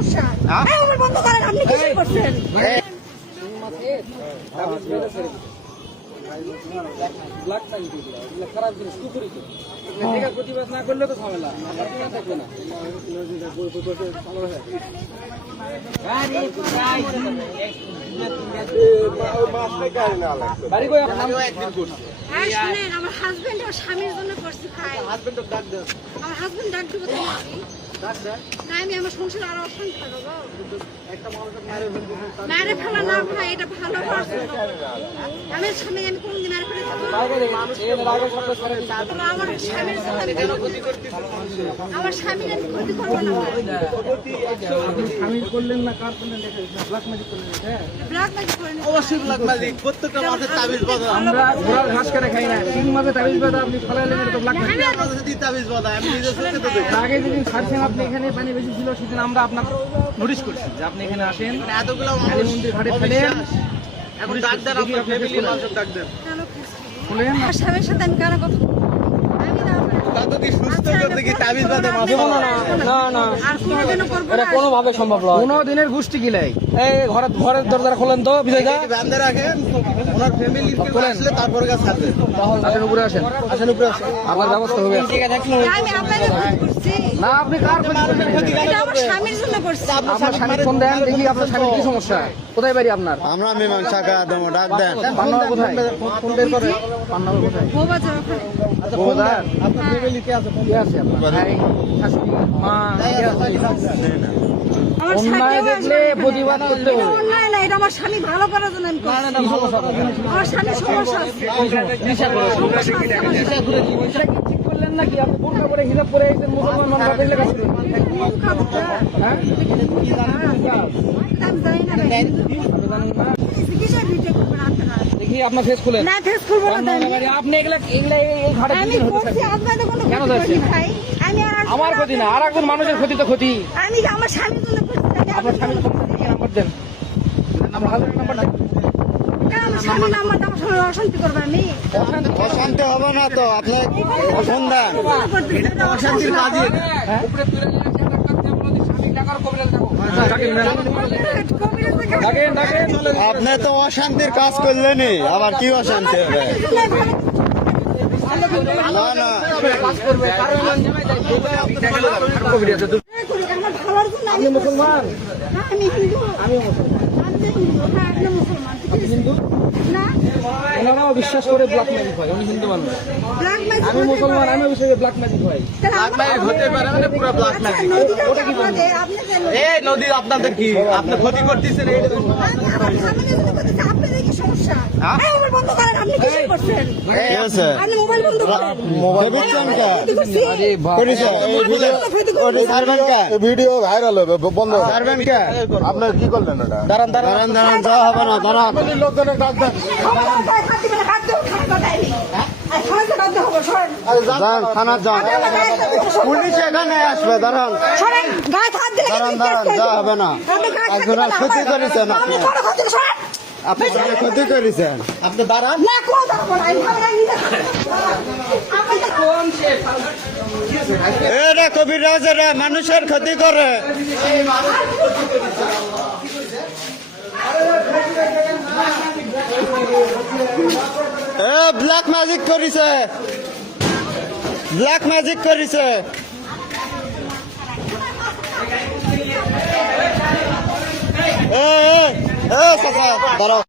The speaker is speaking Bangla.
সমস্যা? মোবাইল বন্ধ করেন, আপনি কি করছেন? খারাপ জিনিস কুকুরিত প্রতিবাদ না করলে তো ঝামেলা থাকবে না। আমার হাজবেন্ড আমার স্বামীর জন্য করছি খাই। আমার হাজবেন্ড ডাক দিব না, আমি আমার সংসার আরো অশান্তি থাকবো। মায়ের ফেলা না ভাই, এটা ভালো আমি স্বামী আমি কোনদিন আর ফেলে থাকবো? আমার স্বামীর আমার স্বামীর আমি ক্ষতি করবো না। স্বামী করলেন না, কার করলেন? ব্ল্যাক ম্যাজিক করলেন? ব্ল্যাক ম্যাজিক করেন অবশ্যই ব্ল্যাক ম্যাজিক। প্রত্যেকটা মাছের তাবিজ বাঁধা। আমরা ঘোড়ার ঘাস কেটে খাই না, শিং মাছে তাবিজ বাঁধা আপনি ফলাইলেন, এটা তো ব্ল্যাক ম্যাজিক। তাবিজ বাঁধা আমি নিজে চোখে তো দেখি। আগে যেদিন ছাড়ছেন আপনি এখানে পানি বেশি ছিল, সেদিন আমরা আপনার নোটিশ করছি যে আপনি এখানে আসেন, এতগুলো কালী মন্দির ঘাটে ফেলেন। এখন ডাক দেন, আপনার ফ্যামিলি মানুষ ডাক দেন। আমার স্বামীর সাথে আমি কারো কথা আমি না কত কি সুস্থ করতে কি তাবিজ বাঁধা মাছ না না, আর কোনোদিনও করবো এটা না। কোনোভাবে সম্ভব নয়। কোনো দিনের গোষ্ঠী গিলাই এই ঘরের দরজা খোলেন তো বিজয় দা, বান্ধে রাখেন, ওনার ফ্যামিলি আসলে তারপরে কাজ থাকবে। আসেন উপরে আসেন, আসেন উপরে আসেন, আবার ব্যবস্থা হবে। আমি আপনাদের ক্ষতি করছি, না আপনি কার ক্ষতি করলেন? এটা আমার স্বামীর জন্য করছি। আপনার স্বামীর ফোন দেন, দেখি আপনার স্বামীর কি সমস্যা, কোথায় বাড়ি আপনার? আমরা মীমাংসা কাজ দেবো, ডাক দেন। পান্নাগর কোথায়? ফোন বের করে পান্নাগর কোথায়? বউবাজার ওখানে। বোদার আপনার ফ্যামিলি কে আছে? কে আছে আপনার? ভাই, শাশুড়ি, মা, কে আছে? আমার অন্যায় স্বামীও দেখলে প্রতিবাদ করতে এটা হবে। অন্যায় না, এটা আমার স্বামী ভালো করার জন্য আমি করছি। কি সমস্যা আপনার? আমার স্বামীর সমস্যা আছে। দিশা করে সমস্যা আছে আমার দিশা করে কি পয়সা কি ঠিক করলেন নাকি? আপনি বোরকা পরে হিজাব পরে একজন মুসলমান মানুষ বাপের লেখা ছিল, কোন কাজটা? হ্যাঁ? আমি জানি না ভাই। আপনি জানেন না? কিসের ভিডিও করবেন আপনারা? দেখি আপনার ফেস খুলেন। না, ফেস খুলবো না তো আমি। আপনি এগুলা এই ঘাটে আমি দিন হতে করছি, থাকবে। আপনাদের কোনো কেন ক্ষতি করিনি যাচ্ছেন? ভাই। আমি আমার ক্ষতি না, আর একজন মানুষের ক্ষতি তো ক্ষতি। আমি আমার স্বামীর জন্য করছি। আপনার স্বামীর নাম্বার দেন, আমার হাজবেন্ডের নাম্বার দেন। আমার স্বামীর নাম্বারটা আমার সঙ্গে অশান্তি করবে আমি। অশান্তি হবে না তো, আপনার সন্ধান অশান্তির কাজে। উপরে তুলে নিয়ে আসে, একটা বলো স্বামী টাকার কবিরাজ দেখো। আপনি তো অশান্তির কাজ করলেনই, আবার কি অশান্তি হবে? না না, কবিরাজ আমার ভালোর জন্য আপনি মুসলমান? হ্যাঁ, আমি হিন্দু। আমি মুসলমান। আমি যে হিন্দু, হ্যাঁ, আপনি মুসলমান। আপনি হিন্দু? না, ওনারাও বিশ্বাস করে ব্ল্যাক ম্যাজিক হয়, উনি হিন্দু মানুষ। ব্ল্যাক ম্যাজিক আমি মুসলমান, আমি বিশ্বাস করি ব্ল্যাক ম্যাজিক হয়। ব্ল্যাক ম্যাজিক হতে পারে মানে পুরো ব্ল্যাক ম্যাজিক। ওটা কি আমাদের আপনি কেন এই নদী আপনাদের কি, আপনি ক্ষতি করতেছেন? এই আমার স্বামীর জন্য করতেছি, আপনাদের কি সমস্যা? মোবাইল বন্ধ করেন, আপনি কি করছেন? ঠিক আছে, আপনি মোবাইল বন্ধ করেন। মোবাইল বুঝছেন কা ক্ষতি করছি? করেছে এই ভিডিও ওটা সারবেন কা, ভিডিও ভাইরাল হবে বন্ধ সারবেন কা। আপনার কি করলেন এটা? দাঁড়ান দাঁড়ান দাঁড়ান, যাওয়া হবে না, দাঁড়ান। লোকজনের ডাক দেন, যান থানা যান, পুলিশ এখানে আসবে, দাঁড়ান দাঁড়ান দাঁড়ান, যাওয়া হবে না। একজনের ক্ষতি করেছেন আপনি, আপনি ক্ষতি করেছেন, আপনি দাঁড়ান। এটা কবিরাজেরা মানুষের ক্ষতি করে। ব্ল্যাক ম্যাজিক করেছে, ব্ল্যাক ম্যাজিক করেছে। দাঁড়াও।